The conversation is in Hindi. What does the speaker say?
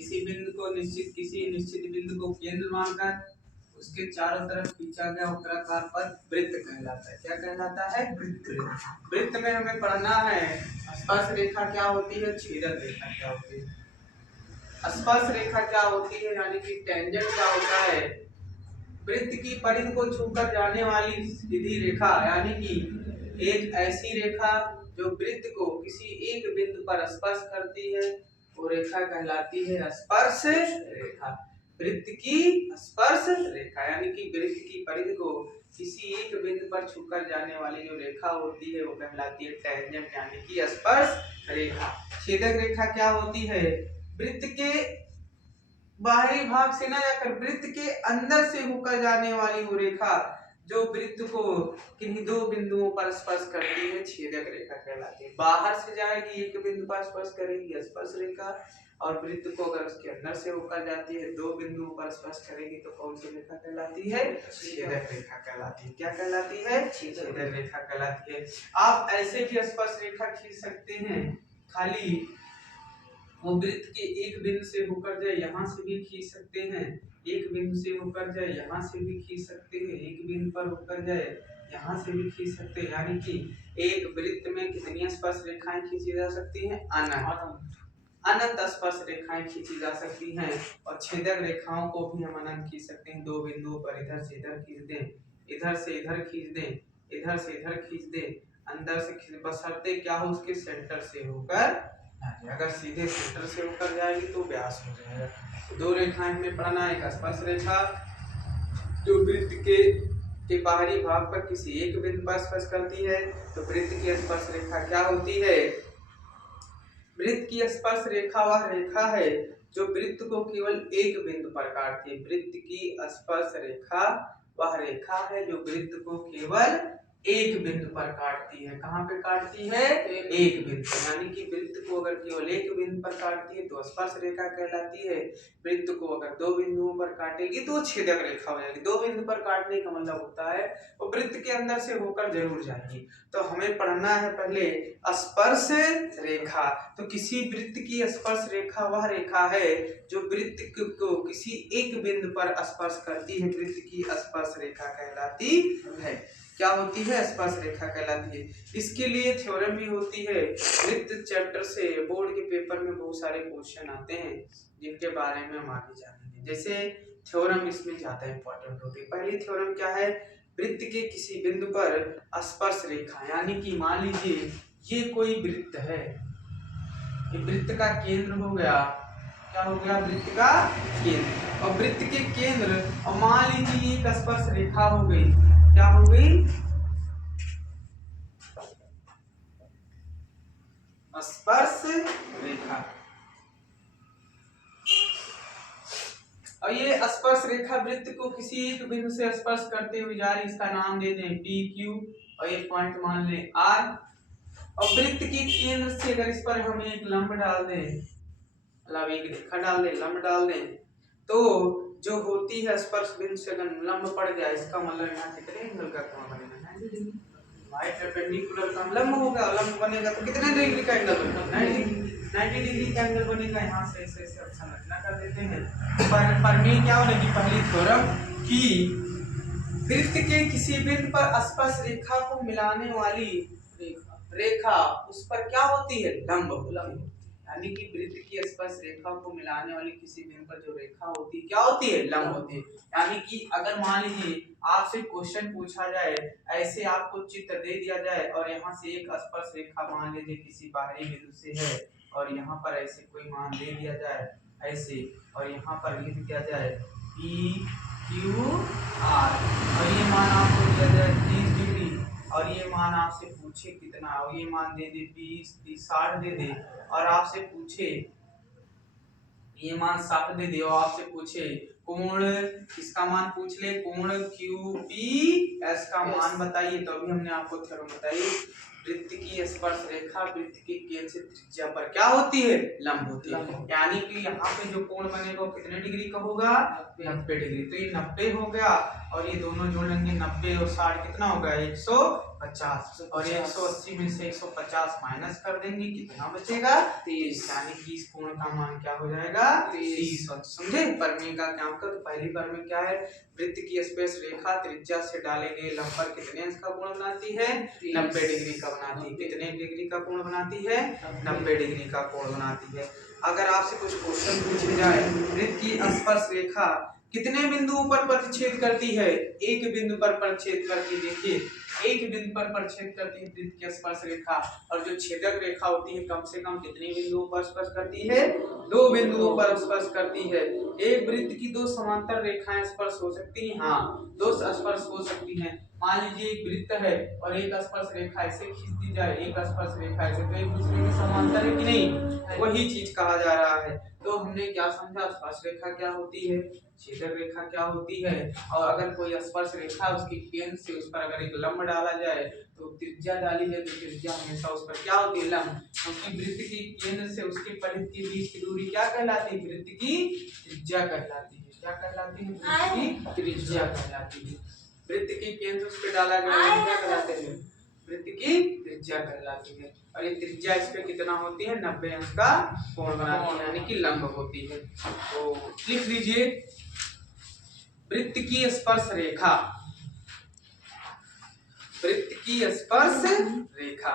किसी निश्चित बिंदु को केंद्र मानकर उसके चारों तरफ खींचा गया वक्राकार पथ वृत्त कहलाता है। क्या कहलाता है? वृत्त। वृत्त में हमें पढ़ना है स्पर्श रेखा क्या होती है, छेदक रेखा क्या होती है। स्पर्श रेखा क्या होती है यानी कि टेंजेंट क्या होता है, वृत्त की परिधि को छूकर जाने वाली सीधी रेखा यानी कि एक ऐसी रेखा जो वृत्त को किसी एक बिंदु पर स्पर्श करती है वो रेखा कहलाती है स्पर्श रेखा। वृत्त की स्पर्श रेखा यानी कि वृत्त की परिधि को किसी एक बिंदु पर छूकर जाने वाली जो रेखा होती है वो कहलाती है टेंजेंट यानी कि स्पर्श रेखा। छेदक रेखा क्या होती है, वृत्त के बाहरी भाग से न जाकर वृत्त के अंदर से होकर जाने वाली वो रेखा जो वृत्त को किन्हीं दो बिंदुओं पर स्पर्श करती है छेदक रेखा कहलाती है। बाहर से जाएगी एक बिंदु पर स्पर्श करेगी स्पर्श रेखा, और वृत्त को अगर उसके अंदर से होकर जाती है दो बिंदुओं पर स्पर्श करेगी तो कौन सी रेखा कहलाती है, छेदक रेखा कहलाती है। क्या कहलाती है, छेदक रेखा कहलाती है। आप ऐसे भी स्पर्श रेखा खींच सकते हैं, खाली वो वृत्त के एक बिंदु से होकर जाए यहाँ से भी खींच सकते हैं, एक बिंदु से होकर जाए यहाँ से भी खींच सकते हैं, एक बिंदु पर होकर जाए यहाँ से भी खींच सकते हैं। यानी कि एक वृत्त में कितनी स्पर्श रेखाएं खींची जा सकती हैं, अनंत स्पर्श रेखाएं खींची जा सकती हैं। और छेदक रेखाओं को भी हम अनंत खींच सकते हैं। दो बिंदुओं पर इधर से इधर खींच दें, इधर से इधर खींच दें, इधर से इधर खींच दें, अंदर से बशर्ते क्या हो उसके सेंटर से होकर, अगर सीधे सेंटर से होकर जाएगी तो व्यास हो जाएगा। तो दो रेखाएं हमें पढ़ना है, एक स्पर्श रेखा जो वृत्त के बाहरी भाग पर किसी एक बिंदु पर स्पर्श करती है, तो वृत्त की स्पर्श रेखा क्या होती है, वृत्त की स्पर्श रेखा वह रेखा है जो वृत्त को केवल एक बिंदु पर काटती है। वृत्त की स्पर्श रेखा वह रेखा है जो वृत्त को केवल एक बिंदु पर काटती है। कहाँ पे काटती है, एक बिंदु, यानी कि वृत्त को अगर केवल एक बिंदु पर काटती है तो स्पर्श रेखा कहलाती है। वृत्त को अगर दो बिंदुओं पर काटेगी तो छेदक रेखा हो जाएगी। दो बिंदु पर काटने का मतलब होता है वो वृत्त के अंदर से होकर जरूर जाएगी। तो हमें पढ़ना है पहले स्पर्श रेखा। तो किसी वृत्त की स्पर्श रेखा वह रेखा है जो वृत्त को किसी एक बिंदु पर स्पर्श करती है, वृत्त की स्पर्श रेखा कहलाती है। क्या होती है, स्पर्श रेखा कहलाती है। इसके लिए थ्योरम भी होती है। वृत्त चैप्टर से बोर्ड के पेपर में बहुत सारे क्वेश्चन आते हैं जिनके बारे में हम आगे जानेंगे। जैसे थ्योरम इसमें ज्यादा इंपॉर्टेंट होती है। पहली थ्योरम क्या है, वृत्त के किसी बिंदु पर स्पर्श रेखा, यानी कि मान लीजिए ये कोई वृत्त है, ये वृत्त का केंद्र हो गया, क्या हो गया, वृत्त का केंद्र, और वृत्त के केंद्र और मान लीजिए एक स्पर्श रेखा हो गई, क्या हो गई, स्पर्श रेखा। और ये स्पर्श रेखा वृत्त को किसी एक बिंदु से स्पर्श करते हुए जा रही, इसका नाम दे दें पी क्यू, और ये पॉइंट मान लें आर। और वृत्त के केंद्र से अगर इस पर हम एक लंब डाल दें, मतलब एक रेखा डाल दें, लंब डाल दें, तो जो होती है स्पर्श बिंदु से अगर लंब पड़ गया, इसका मतलब यहाँ कितने एंगल का कोण बनेगा, 90 डिग्री। राइट परपेंडिकुलर का लंब होगा, लंब बनेगा तो कितने डिग्री का एंगल बनेगा, 90 डिग्री का एंगल बनेगा। यहाँ से ऐसे ऐसे संरचना कर देते हैं। पर में क्या बनेगी, पहली थ्योरम कि वृत्त के किसी बिंदु पर स्पर्श रेखा को मिलाने वाली रेखा उस पर क्या होती है, लंब। यानी कि वृत्त की स्पर्श रेखा को मिलाने वाली किसी बिंदु पर जो रेखा होती है क्या होती है, लंब होती है। यानी कि अगर मान लीजिए आपसे क्वेश्चन पूछा जाए, ऐसे आपको चित्र दे दिया जाए और यहाँ से एक स्पर्श रेखा मान लीजिए किसी बाहरी बिंदु से है, और यहाँ पर ऐसे कोई मान दे दिया जाए ऐसे, और यहाँ पर लिख दिया जाए पी क्यू आर, और ये मान आपको दिया जाए 30 डिग्री, और ये मान आपसे पूछे कितना, और ये मान दे दे 20, 30, 60 दे दे, और आपसे पूछे ये मान 60 दे दे, और आपसे पूछे कोण, इसका मान पूछ ले, कोण क्यू पी एस का मान बताइए, तो अभी हमने आपको थ्योरम बताई वृत्त की स्पर्श रेखा वृत्त के केंद्र से त्रिज्या पर क्या होती है, लंब होती है। यानी कि यहाँ पे जो कोण बनेगा वो कितने डिग्री का होगा, 90 डिग्री। तो ये 90 हो गया और ये दोनों जोड़ेंगे 90 और 60 कितना होगा, 150 और 180 में से 150 माइनस कर देंगे, कितना बचेगा, 30। यानी कि इस कोण का मान क्या हो जाएगा, 30। समझे परिमेय का क्या होगा। तो पहली परिमेय क्या है, वृत्त की स्पर्श रेखा त्रिज्या से डाले गए लंब पर कितने अंश का कोण बनाती है, 90 डिग्री का बनाती है। कितने डिग्री का कोण बनाती है, 90 डिग्री का कोण बनाती है। अगर आपसे कुछ क्वेश्चन पूछे जाए, वृत्त की स्पर्श रेखा कितने बिंदुओं पर प्रतिच्छेद करती है, एक बिंदु पर प्रतिच्छेद करती है। देखिए एक बिंदु पर प्रतिच्छेद करती है वृत्त की स्पर्श रेखा, और जो छेदक रेखा होती है कम से कम कितने बिंदुओं पर स्पर्श करती है, 2 बिंदुओं पर स्पर्श करती है। एक वृत्त की 2 समांतर रेखाएं स्पर्श हो सकती हैं, हाँ 2 स्पर्श हो सकती हैं। मान लीजिए एक वृत्त है और एक स्पर्श रेखा ऐसे खींच दी जाए, एक स्पर्श रेखा ऐसे, तो एक दूसरे के समांतर है कि नहीं, वही चीज कहा जा रहा है। तो हमने क्या समझा, स्पर्श रेखा क्या होती है, छेदक रेखा क्या होती है, और अगर कोई स्पर्श रेखा उसके केंद्र से उस पर अगर एक लंब डाला जाए तो त्रिज्या डाली जाए तो त्रिज्या हमेशा उस पर क्या होती है, लंब। क्योंकि वृत्त के केंद्र से उसके परिधि के बीच की दूरी क्या कहलाती है, वृत्त की त्रिज्या कहलाती है। क्या कहलाती है, वृत्त की त्रिज्या कहलाती है। वृत्त के केंद्र उस पे डाला गया क्या कहलाते हैं, वृत्त की त्रिज्या कहलाती है। और ये त्रिज्या इस पे कितना होती है, 90 अंश का कोण बनाती है, यानी कि लंब होती है। तो लिख लीजिए, वृत्त की स्पर्श रेखा, वृत्त की स्पर्श रेखा